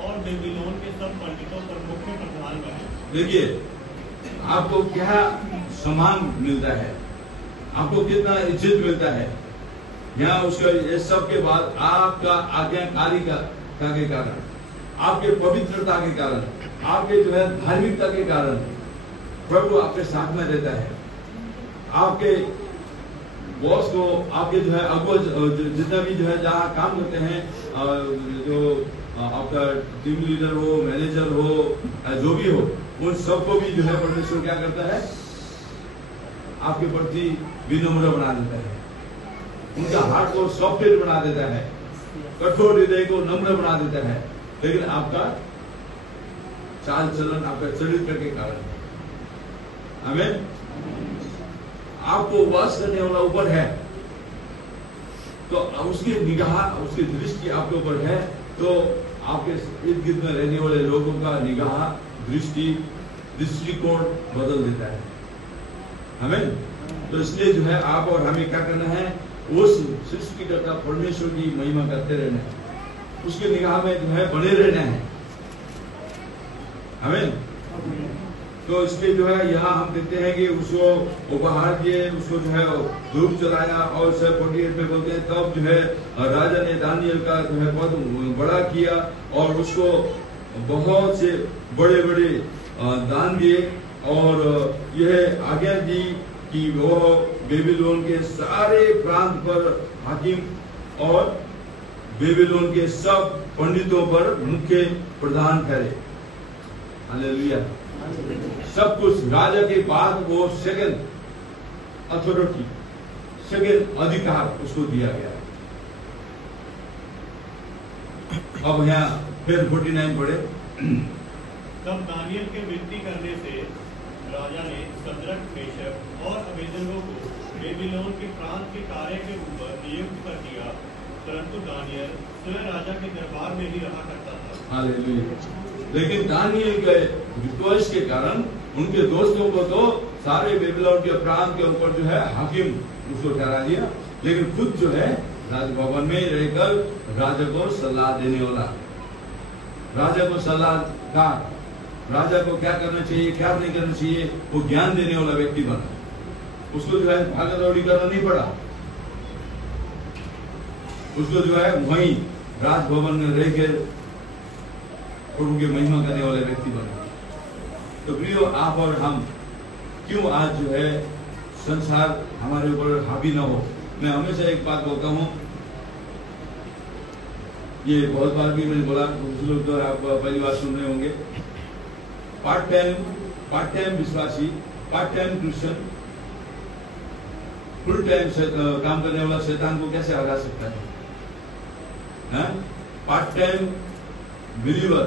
और बेबीलोन के सब पंडितों पर मुख्य प्रधान बने। देखिए आपको क्या सम्मान मिलता है, आपको कितना इज्जत मिलता है। यहाँ उसका ये सब के बाद आपका आज्ञाकारी का के कारण, आपके पवित्रता के कारण, आपके जो है धार्मिकता के कारण प्रभु आपके साथ में रहता है। आपके बॉस को, आपके जो है अगुआ जितना भी जो है जहाँ काम करते हैं, जो आपका टीम लीडर हो, मैनेजर हो, जो भी हो, उन सबको भी जो है परमेश्वर क्या करता है, आपके प्रति विनम्र बना देता है। उनका हार्ट को सॉफ्टवेयर बना देता है, कठोर हृदय को नम्र बना देता है। लेकिन आपका चाल चलन, आपका चरित्र के कारण, आमीन, आपको वास करने वाला ऊपर है, तो उसकी निगाह, उसकी दृष्टि आपके ऊपर है, तो आपके इर्द गिर्द में रहने वाले लोगों का निगाह, दृष्टि, दृष्टिकोण बदल देता है। आमीन। तो इसलिए जो है आप और हमें क्या करना है, उस सृष्टिकर्ता परमेश्वर की महिमा करते रहना है, उसके निगाह में जो है बने रहना है। आमीन। तो इसलिए जो है यहाँ हम देखते हैं कि उसको उपहार दिए, उसको जो है धूप जलाया और 48 में बोलते हैं तब जो है राजा ने दानियल का जो है पद बड़ा किया और उसको बहुत से बड़े बड़े दान दिए और यह आज्ञा दी कि वो बेबीलोन के सारे प्रांत पर हाकिम और बेबीलोन के सब पंडितों पर मुख्य प्रधान ठहरे। हालेलुया। सब कुछ राजा के बाद वो सेकंड अथॉरिटी, सेकंड अधिकार उसको दिया गया। अब यहाँ फिर 49 पढ़े। तब दानियल के विनती करने से राजा ने शद्रक, मेशक और अबेदनगो को बेबीलोन के प्रांत के कार्य के ऊपर नियुक्त कर दिया, परंतु दानियल स्वयं राजा के दरबार में ही रहा करता था। हालेलुया। लेकिन दानियल के विश्वास के कारण उनके दोस्तों को तो सारे बेबीलोन के प्रांत के ऊपर जो है हाकिम उसको ठहरा दिया, लेकिन खुद जो है राजभवन में रहकर राजा को सलाह देने वाला, राजा को सलाहकार, राजा को क्या करना चाहिए क्या नहीं करना चाहिए वो ज्ञान देने वाला व्यक्ति बना। उसको जो है भागा दौड़ी करना नहीं पड़ा, उसको जो है वहीं राजभवन में रहकर प्रभु की महिमा करने वाले व्यक्ति बने। तो प्रियो, आप और हम क्यों आज जो है संसार हमारे ऊपर हावी न हो। मैं हमेशा एक बात बोलता हूँ, ये बहुत बार भी मैंने बोला, कुछ लोग तो आप पहली बार सुन रहे होंगे। पार्ट टाइम विश्वासी, part time Christian full time काम करने वाला शैतान को कैसे हरा सकता है? Part time believer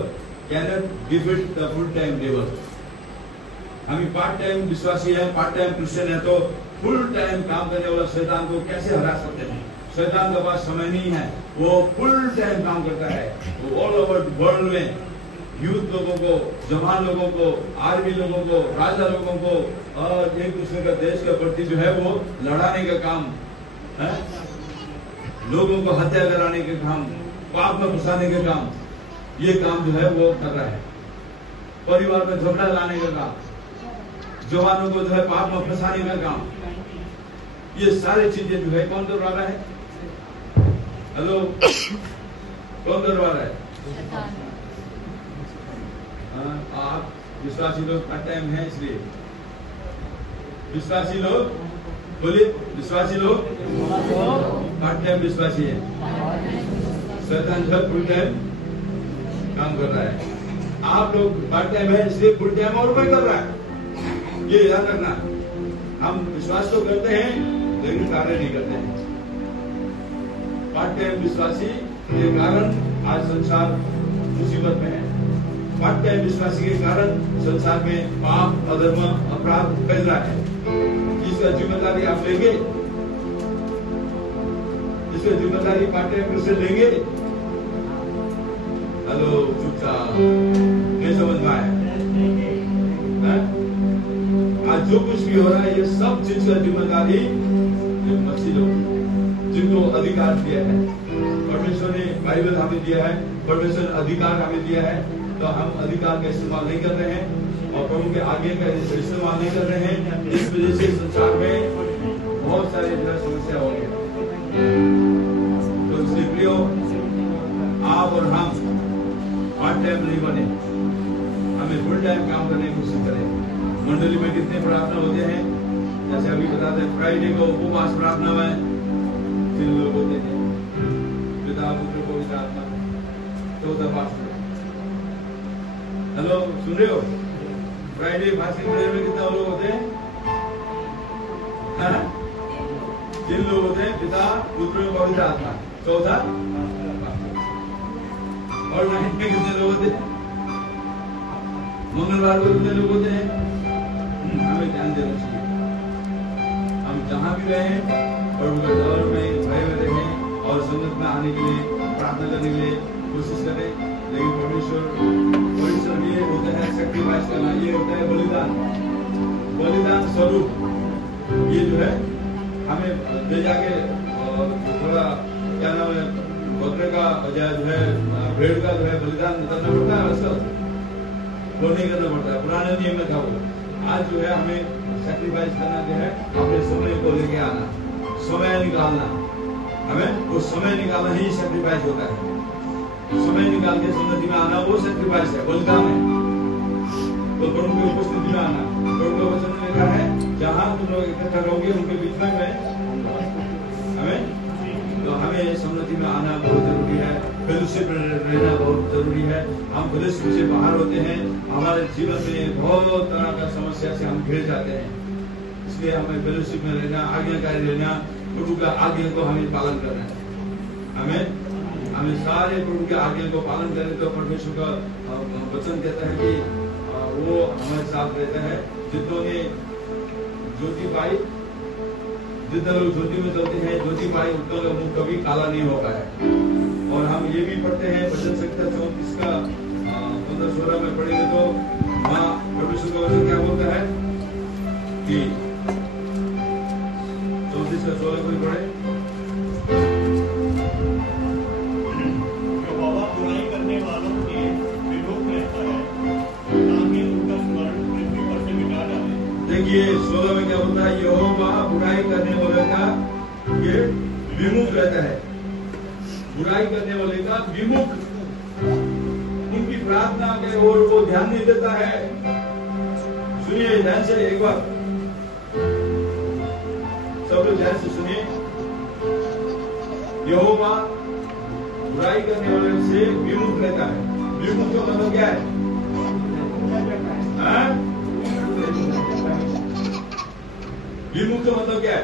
cannot defeat the full time devil. हम पार्ट टाइम विश्वासी है, पार्ट टाइम क्रिश्चियन है, तो फुल टाइम काम करने वाला शैतान को कैसे हरा सकते हैं? शैतान के पास समय नहीं है, वो फुल टाइम काम करता है। वो ऑल ओवर वर्ल्ड में यूथ लोगों को, जवान लोगों को, आर्मी लोगों को, राजा लोगों को और एक दूसरे का देश के प्रति जो है वो लड़ाने का काम है, लोगों को हत्या कराने के काम, पाप में फंसाने के काम, ये काम जो है वो कर रहा है। परिवार में झगड़ा लाने का काम, जवानों को जो है पाप में फंसाने का काम, ये सारी चीजें जो है कौन करवा रहा है? हेलो, कौन करवा रहा है? आप विश्वासी लोग पार्ट टाइम है, इसलिए विश्वासी लोग बोलिए, विश्वासी लोग पार्ट टाइम विश्वासी है। शैतान जब फुल टाइम काम कर रहा है। आप लोग पार्ट टाइम है इसलिए फुल टाइम और कोई कर रहा है, ये याद रखना। हम विश्वास तो करते हैं लेकिन कार्य नहीं करते हैं। पार्ट टाइम विश्वासी के कारण आज संसार मुसीबत में है। पार्ट टाइम विश्वासी के कारण संसार में पाप, अधर्म, अपराध फैल रहा है। इसका जिम्मेदारी आप लेंगे? इसका जिम्मेदारी पार्ट टाइम क्रिश्चियन लेंगे? हेलो, चुपचाप, नहीं समझ में आया? आज जो कुछ भी हो रहा है ये सब चीज का जिम्मेदारी मसीह लोग जिनको अधिकार दिया है। परमेश्वर ने बाइबल हमें दिया है, परमेश्वर ने अधिकार हमें दिया है, तो हम अधिकार का इस्तेमाल नहीं कर रहे हैं और प्रभु के आगे का इस्तेमाल नहीं कर रहे हैं। इस वजह से संसार में बहुत सारे समस्या हो गई। तो इसलिए प्रियो, आप और हम पार्ट टाइम नहीं बने, हमें फुल टाइम काम करने की कोशिश करें। मंडली में कितने प्रार्थना होते हैं, जैसे अभी बताते हैं फ्राइडे को उपवास प्रार्थना में 3 लोग होते थे, पिता, पुत्र, पवित्र आत्मा, 14 पास्टर। हेलो, सुन रहे हो? फ्राइडे फास्टिंग प्रेयर में कितना लोग होते हैं? 3 लोग होते हैं, पिता, पुत्र, पवित्र आत्मा, 14 और नाइट में कितने लोग होते हैं? मंगलवार को कितने लोग होते हैं? हमें ध्यान देना चाहिए। हम जहां भी रहे और उनका दौर में भय में रहें और संगत में आने के लिए, प्रार्थना करने के लिए कोशिश करें। लेकिन परमेश्वर ये होता है सैक्रिफाइस करना, ये होता है बलिदान स्वरूप। ये जो है हमें ले जाके थोड़ा क्या नाम है, बकरे का जो है, भेड़ का जो है बलिदान करना पड़ता है, आजकल वो नहीं करना पड़ता है, पुराने नियम में था वो। आज जो है हमें सैक्रिफाइस करना जो है अपने समय को लेके आना, समय निकालना। हमें वो समय निकालना ही सैक्रिफाइस होता है। समय निकाल के संगति में आना वो सैक्रिफाइस है, बलिदान है। तो प्रभु की उपस्थिति में आना, प्रभु का वचन में लिखा है जहां तुम लोग इकट्ठा रहोगे उनके बीच में मैं हमें, तो हमें संगति में आना बहुत जरूरी है, फेलोशिप रहना बहुत जरूरी है। हम फेलोशिप से बाहर होते हैं, हमारे जीवन में बहुत तरह का समस्या से हम घिर जाते हैं। इसलिए हमें फेलोशिप में रहना, आज्ञाकारी रहना, प्रभु का आज्ञा को हमें पालन करना है। हमें सारे प्रभु के आज्ञा को पालन करें तो परमेश्वर का वचन कहता है कि वो हमारे साथ रहता है। जितनों ने ज्योति पाई, जितने लोग ज्योति में चलते हैं, ज्योति पाई, उतना का मुंह कभी काला नहीं होता है। और हम ये भी पढ़ते हैं भजन संहिता 34 का 15-16 में पढ़ेंगे तो वहाँ परमेश्वर का वचन क्या बोलता है कि 34 का 16 कोई पढ़े? जो बाबा बुराई करने वालों के विरोध रहता है ताकि उनका स्मरण पृथ्वी पर से मिटा डाले। देखिए 16 में क्या बोलता है, यहोवा बुराई करने वाले का ये विमुख रहता है। बुराई करने वाले का विमुख, उनकी प्रार्थना के ओर वो ध्यान नहीं देता है। सुनिए ध्यान से एक बार, सब लोग ध्यान से सुनिए। यहोवा बुराई करने वाले से विमुख रहता है। विमुख का मतलब क्या है? विमुख का मतलब क्या है?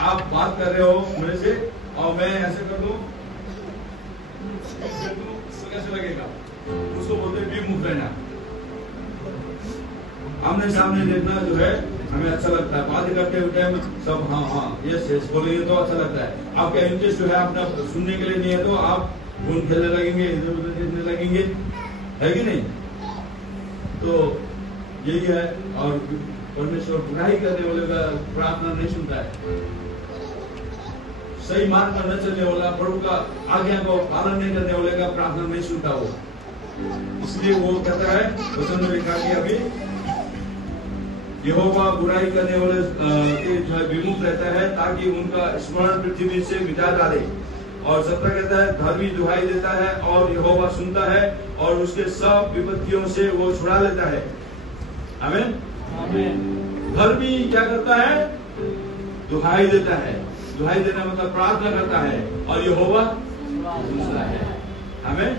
आप बात कर रहे हो मेरे से और मैं ऐसे कर दूं तो कैसे लगेगा? उसको बोलते हैं विमुख रहना। आमने सामने देखना जो है हमें अच्छा लगता है, बात करते हुए टाइम सब हाँ हाँ यस यस बोलेंगे तो अच्छा लगता है। आपका इंटरेस्ट जो है अपना सुनने के लिए नहीं है तो आप फोन खेलने लगेंगे, इधर उधर देखने लगेंगे, है कि नहीं? तो यही है। और परमेश्वर बुराई करने वाले का प्रार्थना नहीं सुनता है। सही मार्ग पर न चलने वाला, प्रभु का आज्ञा को पालन नहीं करने वाले का प्रार्थना नहीं सुनता वो। इसलिए वो कहता है, वचन में लिखा कि अभी यहोवा बुराई करने वाले के जो है विमुख रहता है ताकि उनका स्मरण पृथ्वी से मिटा डाले। और 17 कहता है, धर्मी दुहाई देता है और यहोवा सुनता है और उसके सब विपत्तियों से वो छुड़ा लेता है। आमीन। धर्मी क्या करता है? दुहाई देता है। दुहाई देना मतलब प्रार्थना करता है और यहोवा सुनता है। हमें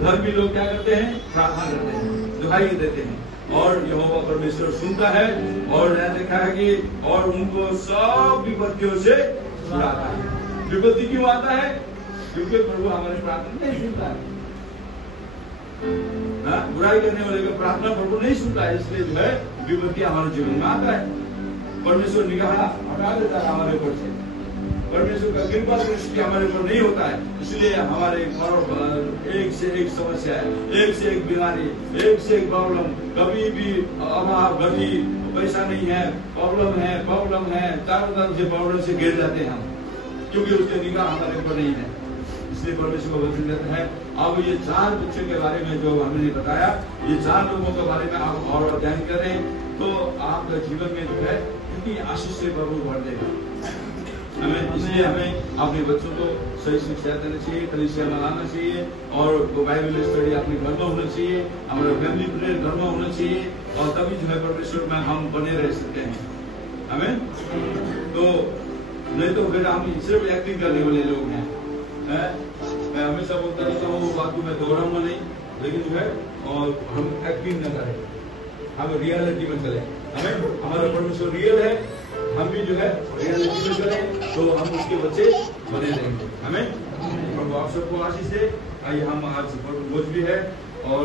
धर्मी लोग क्या करते हैं? प्रार्थना करते हैं, दुहाई देते हैं, और यहोवा परमेश्वर सुनता है, और यह देखा है कि और उनको सब विपत्तियों से छुड़ाता है। विपत्ति क्यों आता है? क्योंकि प्रभु हमारी प्रार्थना नहीं सुनता है। बुराई करने वाले का प्रार्थना प्रभु नहीं सुनता है, इसलिए जो है विपत्ति हमारे जीवन में आता है। परमेश्वर निगाह हटा देता है हमारे ऊपर से, परमेश्वर का कृपा दृष्टि हमारे ऊपर नहीं होता है, इसलिए हमारे एक से एक समस्या है, एक से एक बीमारी, एक से एक प्रॉब्लम, कभी भी अभाव, कभी पैसा नहीं है, प्रॉब्लम है, चारों तरफ से प्रॉब्लम से घिर जाते हैं हम, क्योंकि उसके निगाह हमारे ऊपर नहीं है। इसलिए परमेश्वर को वचन देता है। अब ये 4 बच्चों के बारे में जो हमने बताया, ये 4 लोगों के बारे में आप और अध्ययन करें तो आपका जीवन में जो है कितनी आशीष से प्रभु भर देगा। इसलिए हमें अपने बच्चों को सही शिक्षा देना चाहिए, कलीसिया में लाना चाहिए, और बाइबल स्टडी अपने घर में होना चाहिए, हमारे फैमिली प्रेयर घर में होना चाहिए, और तभी जो है परमेश्वर में हम बने रह सकते हैं। हमें तो नहीं तो फिर हम सिर्फ एक्टिंग करने वाले लोग हैं। मैं हमेशा बोलता रहता हूँ, वो बात को मैं दोहराऊंगा नहीं, लेकिन जो है और हम एक्टिंग न करें, हम रियलिटी में चले। हमें हमारा परमेश्वर रियल है, हम भी जो है रियलिटी में चले तो हम उसके बच्चे बने रहेंगे। हमें प्रभु आप सबको आशीष दे। आइए हम आज प्रभु भोज भी है और